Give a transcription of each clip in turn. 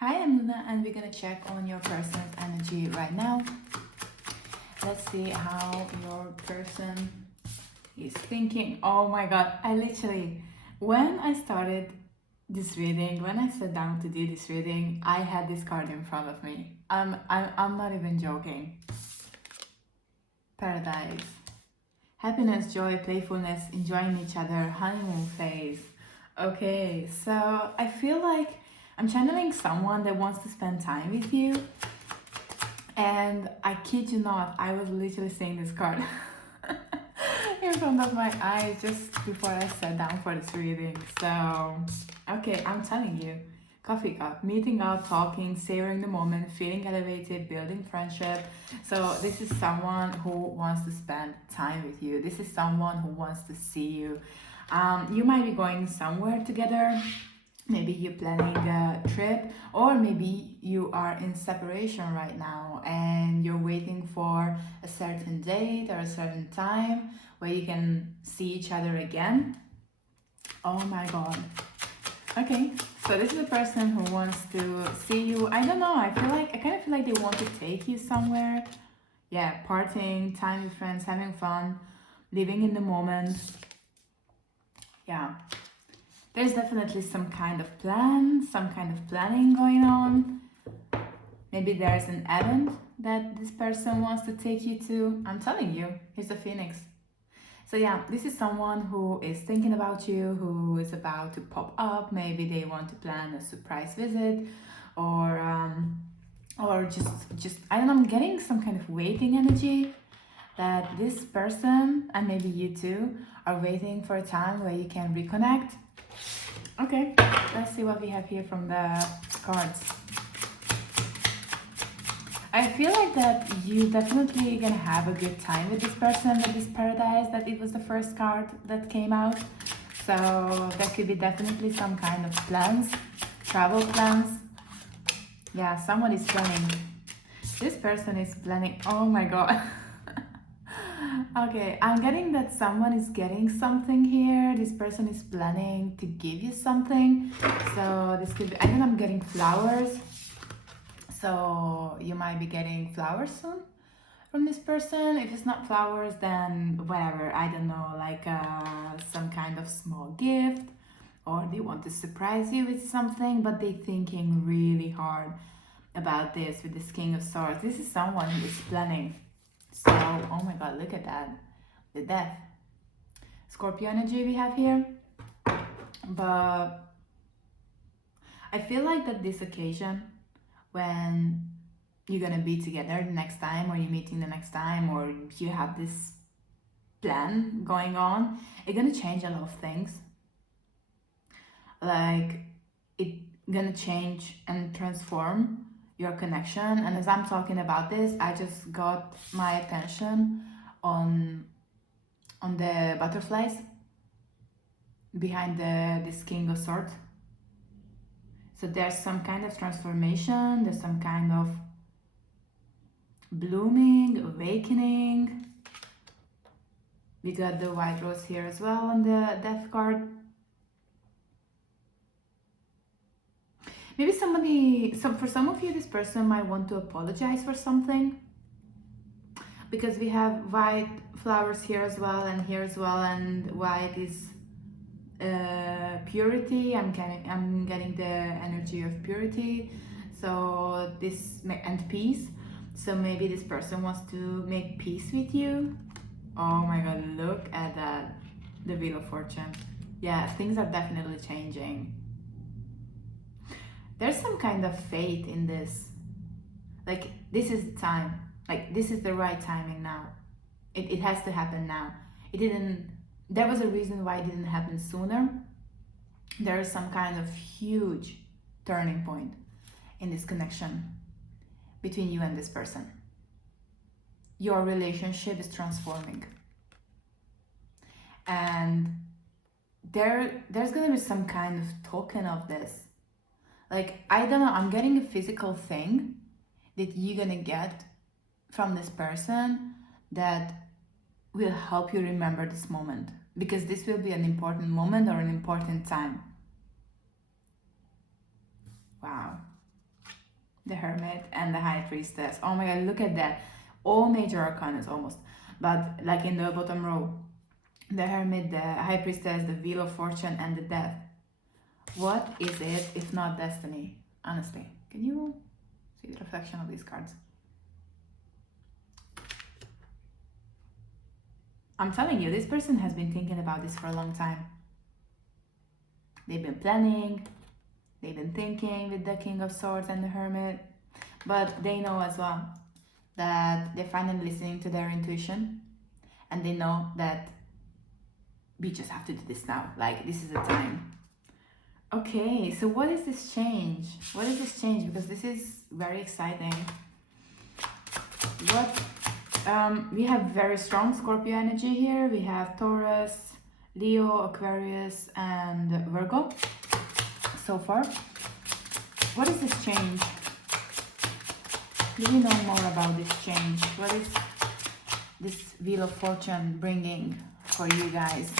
Hi, I'm Luna, and we're gonna check on your person's energy right now. Let's see how your person is thinking. Oh my god, when I started this reading, when I sat down to do this reading, I had this card in front of me. I'm not even joking. Paradise. Happiness, joy, playfulness, enjoying each other, honeymoon phase. Okay, so I feel like I'm channeling someone that wants to spend time with you. And I kid you not, I was literally seeing this card in front of my eyes just before I sat down for this reading. So, okay, I'm telling you, coffee cup, meeting up, talking, savoring the moment, feeling elevated, building friendship. So, this is someone who wants to spend time with you. This is someone who wants to see you. You might be going somewhere together. Maybe you're planning a trip, or maybe you are in separation right now and you're waiting for a certain date or a certain time where you can see each other again. Oh my god. Okay, so this is a person who wants to see you. I don't know, I kind of feel like they want to take you somewhere. Yeah, partying, time with friends, having fun, living in the moment. Yeah. There's definitely some kind of plan, some kind of planning going on. Maybe there's an event that this person wants to take you to. I'm telling you, he's a phoenix. So yeah, this is someone who is thinking about you, who is about to pop up. Maybe they want to plan a surprise visit, or just I don't know. I'm getting some kind of waiting energy that this person and maybe you too are waiting for a time where you can reconnect. Okay, let's see what we have here from the cards. I feel like that you definitely gonna have a good time with this person, with this paradise, that it was the first card that came out. So there could be definitely some kind of plans, travel plans. Yeah, someone is planning. This person is planning. Oh my god. Okay, I'm getting that someone is getting something here. This person is planning to give you something. So this could be, I think I'm getting flowers. So you might be getting flowers soon from this person. If it's not flowers, then whatever, I don't know, like some kind of small gift, or they want to surprise you with something, but they're thinking really hard about this with this King of Swords. This is someone who is planning. So, oh my god, look at that. The death. Scorpio energy we have here. But I feel like that this occasion, when you're gonna be together the next time, or you're meeting the next time, or you have this plan going on, it's gonna change a lot of things. Like, it's gonna change and transform your connection. And as I'm talking about this, I just got my attention on the butterflies behind this King of Swords. So there's some kind of transformation, there's some kind of blooming, awakening. We got the white rose here as well on the death card. Maybe for some of you, this person might want to apologize for something, because we have white flowers here as well and here as well, and white is purity. I'm getting the energy of purity. So this, and peace. So maybe this person wants to make peace with you. Oh my god, look at that. The Wheel of Fortune. Yeah, things are definitely changing. There's some kind of fate in this. Like, this is the time. Like, this is the right timing now. It has to happen now. It didn't, there was a reason why it didn't happen sooner. There is some kind of huge turning point in this connection between you and this person. Your relationship is transforming. And there's gonna be some kind of token of this. Like, I don't know, I'm getting a physical thing that you're gonna get from this person that will help you remember this moment, because this will be an important moment or an important time. Wow. the Hermit, and the High Priestess. Oh my god, look at that. All major arcanas almost. But like in the bottom row, the Hermit, the High Priestess, the Wheel of Fortune, and the Death. What is it if not destiny? Honestly, can you see the reflection of these cards? I'm telling you, this person has been thinking about this for a long time. They've been planning, they've been thinking with the King of Swords and the Hermit, but they know as well that they're finally listening to their intuition, and they know that we just have to do this now. Like, this is the time. Okay, so what is this change? What is this change? Because this is very exciting. What we have very strong Scorpio energy here. We have Taurus, Leo, Aquarius, and Virgo so far. What is this change? Do we know more about this change? What is this Wheel of Fortune bringing for you guys?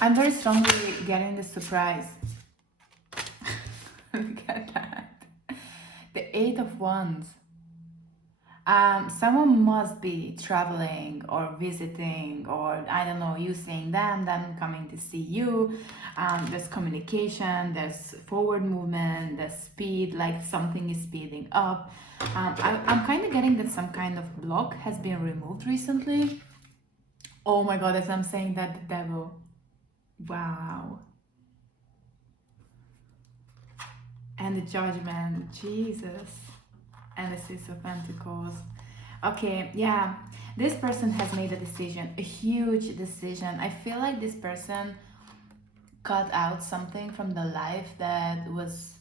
I'm very strongly getting the surprise. Look at that. The Eight of Wands. Someone must be traveling or visiting, or I don't know, you seeing them coming to see you. There's communication, there's forward movement, there's speed, like something is speeding up. I'm kind of getting that some kind of block has been removed recently. Oh my god, as I'm saying that, the Devil. Wow. And the Judgment, Jesus. And the Six of Pentacles. Okay, yeah, this person has made a decision, a huge decision. I feel like this person cut out something from the life that was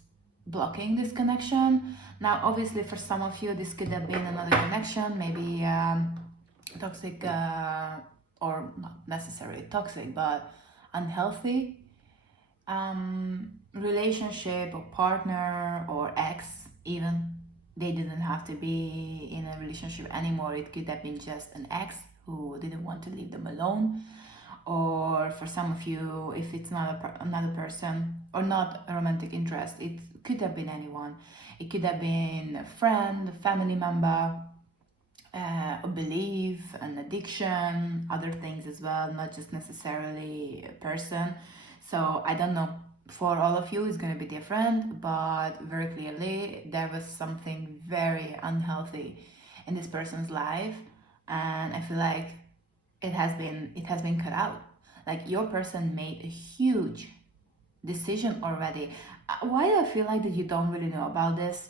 blocking this connection. Now, obviously, for some of you, this could have been another connection, maybe toxic, or not necessarily toxic, but unhealthy relationship or partner or ex even. They didn't have to be in a relationship anymore. It could have been just an ex who didn't want to leave them alone. Or for some of you, if it's not another person or not a romantic interest, it could have been anyone. It could have been a friend, a family member, a belief, an addiction, other things as well, not just necessarily a person. So I don't know, for all of you it's going to be different, but very clearly there was something very unhealthy in this person's life, and I feel like it has been cut out. Like, your person made a huge decision already. Why do I feel like that you don't really know about this?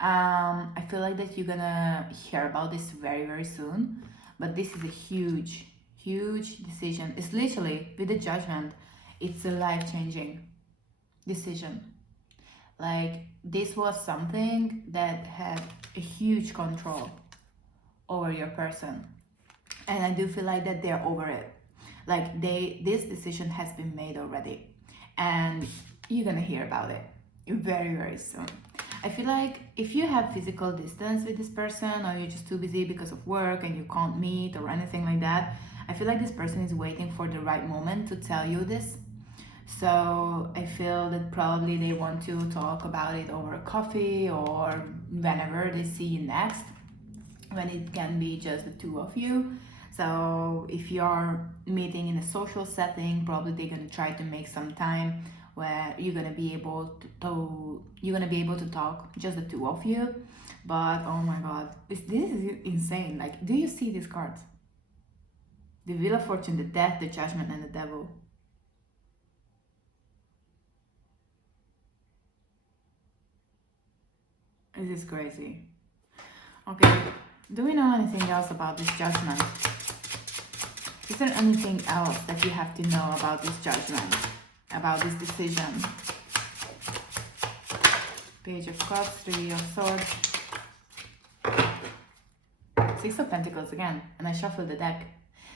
I feel like that you're gonna hear about this very, very soon, but this is a huge, huge decision. It's literally, with the Judgment, it's a life-changing decision. Like, this was something that had a huge control over your person, and I do feel like that they're over it. Like, this decision has been made already, and you're gonna hear about it very, very soon. I feel like if you have physical distance with this person, or you're just too busy because of work and you can't meet or anything like that, I feel like this person is waiting for the right moment to tell you this. So I feel that probably they want to talk about it over a coffee or whenever they see you next, when it can be just the two of you. So if you're meeting in a social setting, probably they're gonna try to make some time where you're gonna be able to talk, just the two of you. But oh my god, this is insane. Like, do you see these cards? The Wheel of Fortune, the Death, the Judgment, and the Devil. This is crazy. Okay, do we know anything else about this Judgment? Is there anything else that you have to know about this Judgment, about this decision? Page of Cups, Three of Swords, Six of Pentacles again, and I shuffled the deck.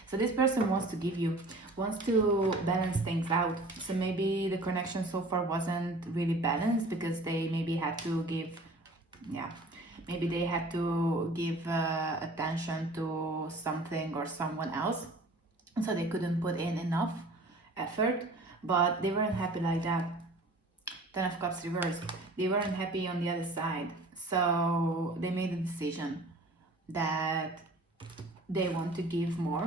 So this person wants to balance things out. So maybe the connection so far wasn't really balanced because they maybe had to give, maybe they had to give attention to something or someone else. So they couldn't put in enough effort, but they weren't happy like that. Ten of Cups reversed. They weren't happy on the other side. So they made a decision that they want to give more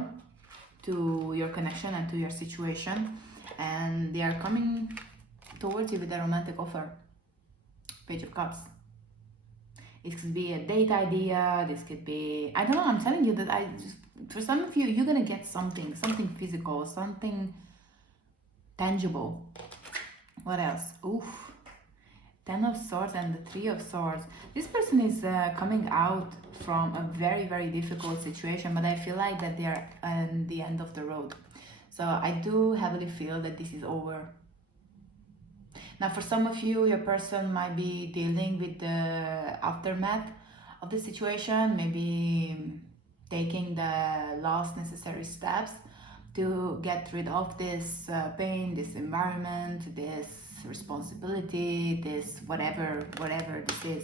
to your connection and to your situation. And they are coming towards you with a romantic offer. Page of Cups. It could be a date idea. This could be, I don't know, I'm telling you that for some of you, you're gonna get something physical, something tangible. What else? Oof. Ten of Swords and the Three of Swords. This person is coming out from a very, very difficult situation, but I feel like that they are at the end of the road. So I do heavily feel that this is over. Now, for some of you, your person might be dealing with the aftermath of the situation, maybe taking the last necessary steps to get rid of this pain, this environment, this responsibility, this whatever this is.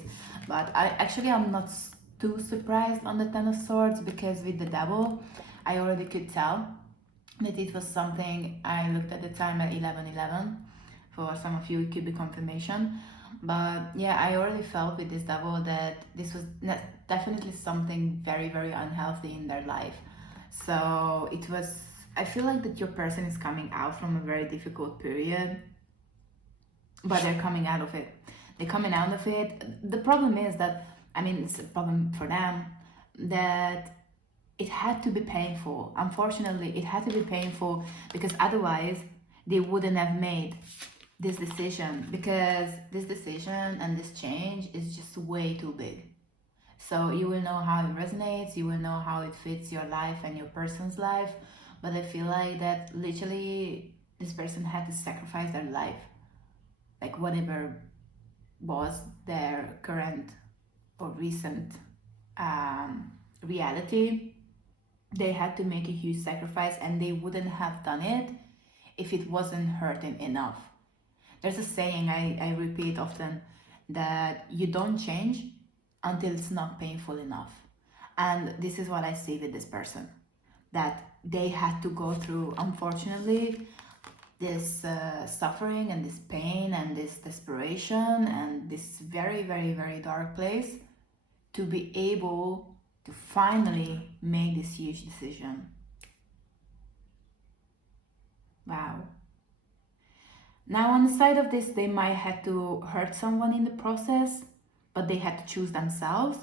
But I'm not too surprised on the Ten of Swords, because with the Devil, I already could tell that it was something. I looked at the time at 11:11. For some of you, it could be confirmation. But yeah, I already felt with this Devil that this was definitely something very, very unhealthy in their life. So it was, I feel like that your person is coming out from a very difficult period, but they're coming out of it. They're coming out of it. The problem is that, I mean, it's a problem for them that it had to be painful. Unfortunately, it had to be painful, because otherwise they wouldn't have made this decision, because this decision and this change is just way too big. So you will know how it resonates, you will know how it fits your life and your person's life, but I feel like that literally this person had to sacrifice their life, like whatever was their current or recent reality. They had to make a huge sacrifice, and they wouldn't have done it if it wasn't hurting enough. There's a saying I repeat often, that you don't change until it's not painful enough. And this is what I see with this person, that they had to go through, unfortunately, this suffering and this pain and this desperation and this very, very, very dark place to be able to finally make this huge decision. Wow. Now, on the side of this, they might have to hurt someone in the process, but they had to choose themselves.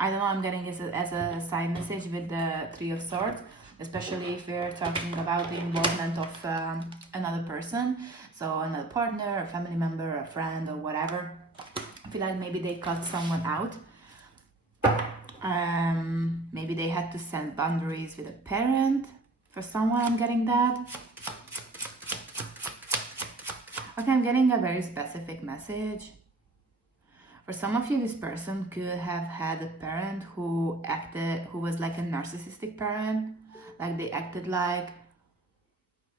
I don't know, I'm getting it as a side message with the Three of Swords, especially if we're talking about the involvement of another person, so another partner, a family member, a friend, or whatever. I feel like maybe they cut someone out. Maybe they had to send boundaries with a parent. For someone, I'm getting that. Okay, I'm getting a very specific message. For some of you, this person could have had a parent who was like a narcissistic parent. Like they acted like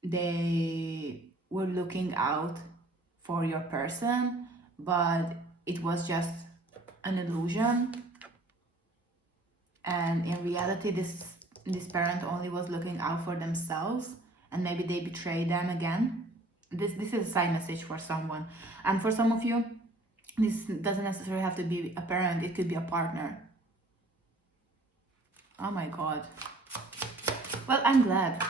they were looking out for your person, but it was just an illusion. And in reality, this parent only was looking out for themselves, and maybe they betrayed them again. This is a side message for someone. And for some of you, this doesn't necessarily have to be a parent, it could be a partner. Oh my god. Well, I'm glad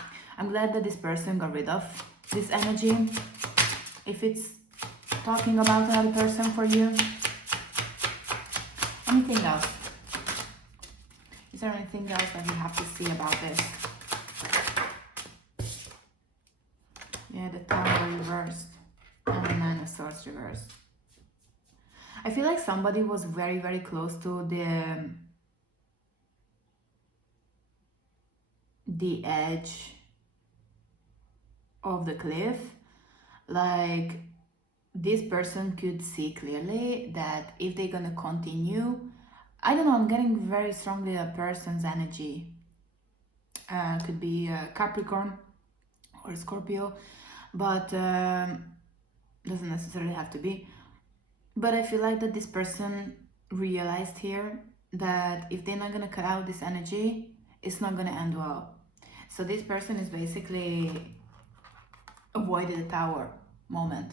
that this person got rid of this energy. If it's talking about another person for you. Anything else? Is there anything else that you have to see about this? Yeah, the Tower reversed and the Nine of Swords reversed. I feel like somebody was very, very close to the edge of the cliff. Like this person could see clearly that if they're gonna continue, I don't know, I'm getting very strongly a person's energy. Could be Capricorn or Scorpio, but doesn't necessarily have to be. But I feel like that this person realized here that if they're not gonna cut out this energy, it's not gonna end well. So this person is basically avoided the tower moment.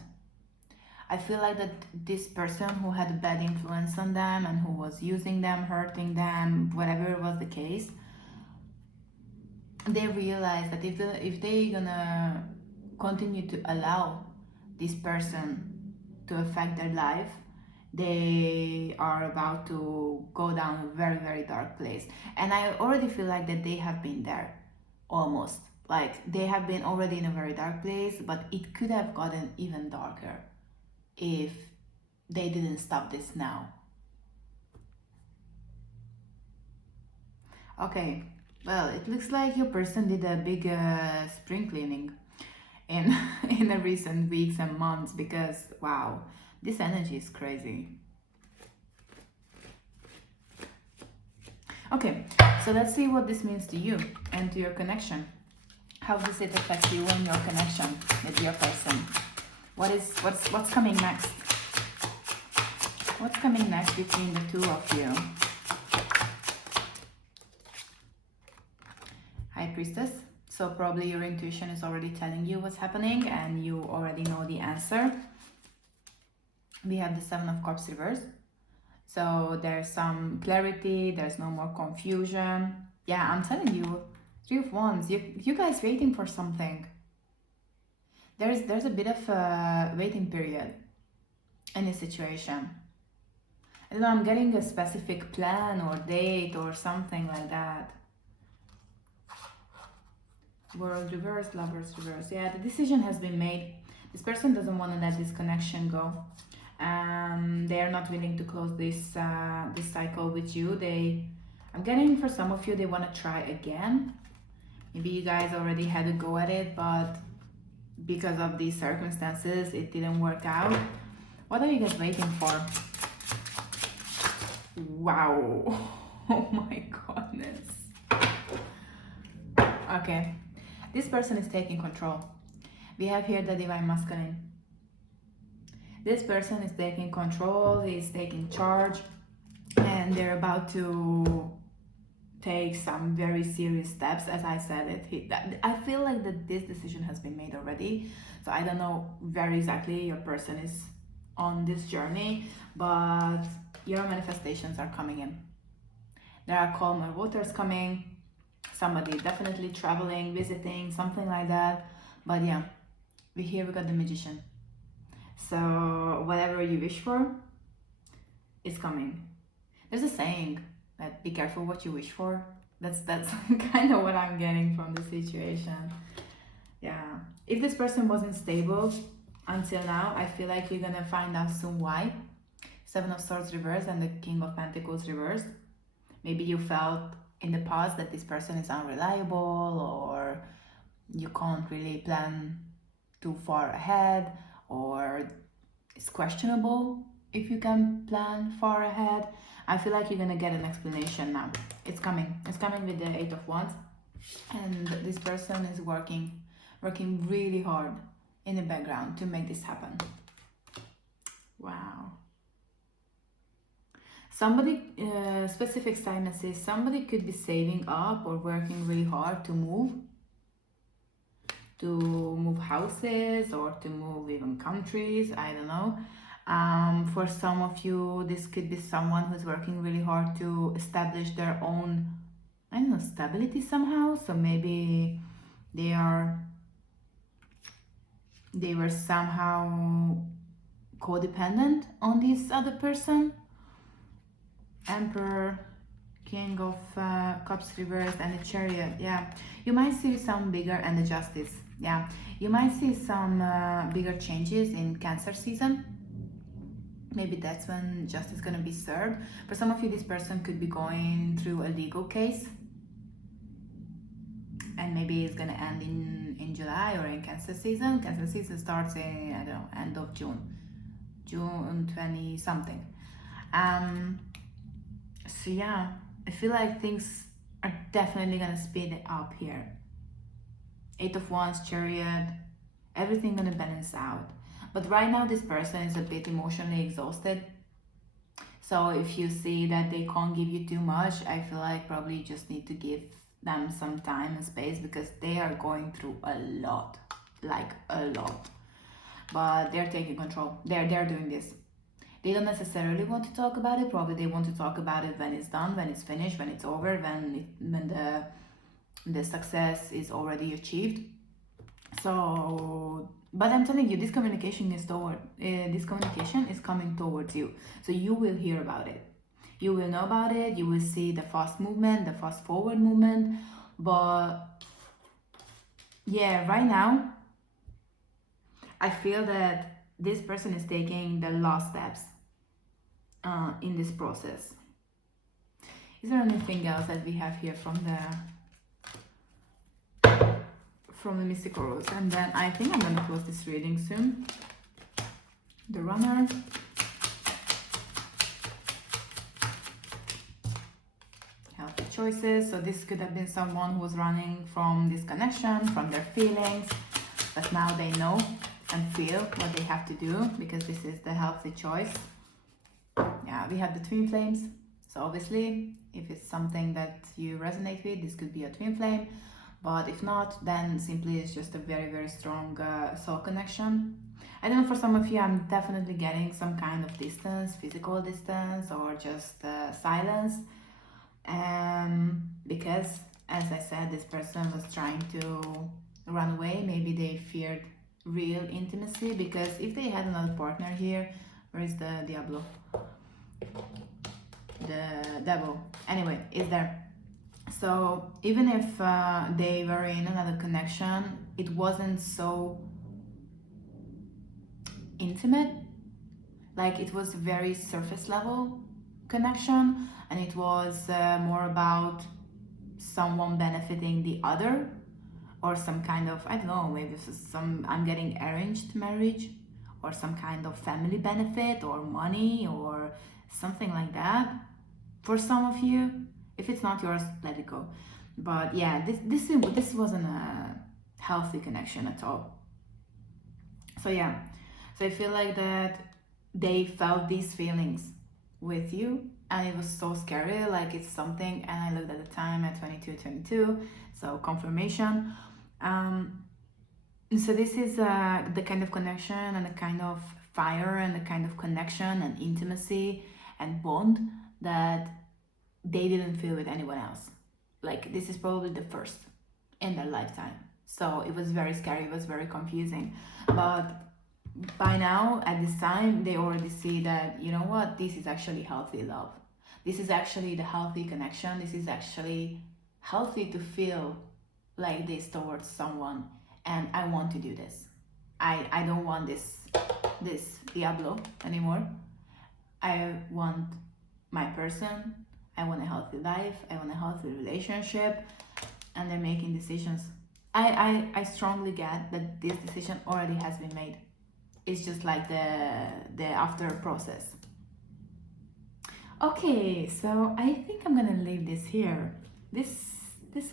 I feel like that this person who had a bad influence on them and who was using them, hurting them, whatever was the case, they realized that if they're gonna continue to allow this person to affect their life, they are about to go down a very, very dark place. And I already feel like that they have been there, almost. Like they have been already in a very dark place, but it could have gotten even darker if they didn't stop this now. Okay, well, it looks like your person did a big spring cleaning in in the recent weeks and months, because wow, this energy is crazy. Okay, so let's see what this means to you and to your connection. How does it affect you and your connection with your person? What's coming next? What's coming next between the two of you? High Priestess. So probably your intuition is already telling you what's happening and you already know the answer. We have the Seven of Cups reversed. So there's some clarity, there's no more confusion. Yeah, I'm telling you, Three of Wands, you guys waiting for something. There's a bit of a waiting period in this situation. I don't know, I'm getting a specific plan or date or something like that. World reverse, Lovers reverse. Yeah, the decision has been made. This person doesn't want to let this connection go. They are not willing to close this this cycle with you. I'm getting, for some of you, they want to try again. Maybe you guys already had a go at it, but because of these circumstances, it didn't work out. What are you guys waiting for? Wow. Oh my goodness. Okay. This person is taking control. We have here the Divine Masculine. This person is taking control, is taking charge, and they're about to take some very serious steps. As I said it, I feel like that this decision has been made already. So I don't know very exactly your person is on this journey, but your manifestations are coming in. There are calmer waters coming. Somebody definitely traveling, visiting, something like that. But yeah, we got the Magician. So whatever you wish for is coming. There's a saying that be careful what you wish for. That's kind of what I'm getting from the situation. Yeah. If this person wasn't stable until now, I feel like you're gonna find out soon why. Seven of Swords reversed and the King of Pentacles reversed. Maybe you felt in the past that this person is unreliable, or you can't really plan too far ahead, or it's questionable if you can plan far ahead. I feel like you're gonna get an explanation now. It's coming with the Eight of Wands, and this person is working really hard in the background to make this happen. Wow. Somebody, specific sign says somebody could be saving up or working really hard to move houses or to move even countries. I don't know. For some of you, this could be someone who's working really hard to establish their own, I don't know, stability somehow. So maybe they were somehow codependent on this other person. Emperor, King of Cups reversed, and the Chariot. Yeah, you might see some bigger, and the Justice. Yeah, you might see some bigger changes in Cancer season. Maybe that's when justice is gonna be served. For some of you, this person could be going through a legal case, and maybe it's gonna end in July or in Cancer season. Cancer season starts in, I don't know, end of June 20 something. So yeah, I feel like things are definitely gonna speed it up here. Eight of Wands, Chariot, everything gonna balance out. But right now this person is a bit emotionally exhausted. So if you see that they can't give you too much, I feel like probably you just need to give them some time and space, because they are going through a lot. like a lot, but they're taking control. They're doing this. They don't necessarily want to talk about it. Probably they want to talk about it when it's done, when it's finished, when it's over, when the success is already achieved. So, but I'm telling you, this communication is coming towards you. So you will hear about it. You will know about it. You will see the fast movement, the fast forward movement. But yeah, right now, I feel that this person is taking the last steps in this process. Is there anything else that we have here from the Mystical Rose? And then I think I'm gonna close this reading soon. The Runner. Healthy choices. So this could have been someone who's running from this connection, from their feelings, but now they know and feel what they have to do, because this is the healthy choice. Yeah, we have the Twin Flames. So obviously, if it's something that you resonate with, this could be a twin flame. But if not, then simply it's just a very, very strong soul connection. I don't know, for some of you, I'm definitely getting some kind of distance, physical distance, or just silence. Because, as I said, this person was trying to run away. Maybe they feared real intimacy, because if they had another partner here, where is the Diablo? The Devil. Anyway, is there. So even if they were in another connection, it wasn't so intimate. Like, it was very surface level connection, and it was more about someone benefiting the other, or some kind of, I don't know, maybe I'm getting arranged marriage, or some kind of family benefit, or money, or something like that. For some of you, if it's not yours, let it go. But yeah, this wasn't a healthy connection at all. So yeah, so I feel like that they felt these feelings with you, and it was so scary. Like, it's something, and I looked at the time at 22, so confirmation. So this is the kind of connection, and the kind of fire, and the kind of connection and intimacy and bond that they didn't feel with anyone else. Like, this is probably the first in their lifetime. So it was very scary, it was very confusing. But by now, at this time, they already see that, you know what, this is actually healthy love. This is actually the healthy connection. This is actually healthy to feel like this towards someone. And I want to do this. I don't want this Diablo anymore. I want my person. I want a healthy life. I want a healthy relationship. And they're making decisions. I strongly get that this decision already has been made. It's just like the after process. Okay, so I think I'm gonna leave this here. This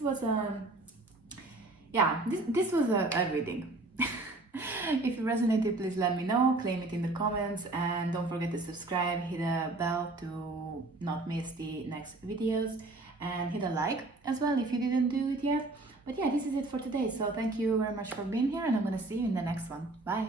was this was a reading. If you resonated, please let me know, claim it in the comments, and don't forget to subscribe, hit a bell to not miss the next videos, and hit a like as well if you didn't do it yet. But yeah, this is it for today. So thank you very much for being here, and I'm gonna see you in the next one. Bye.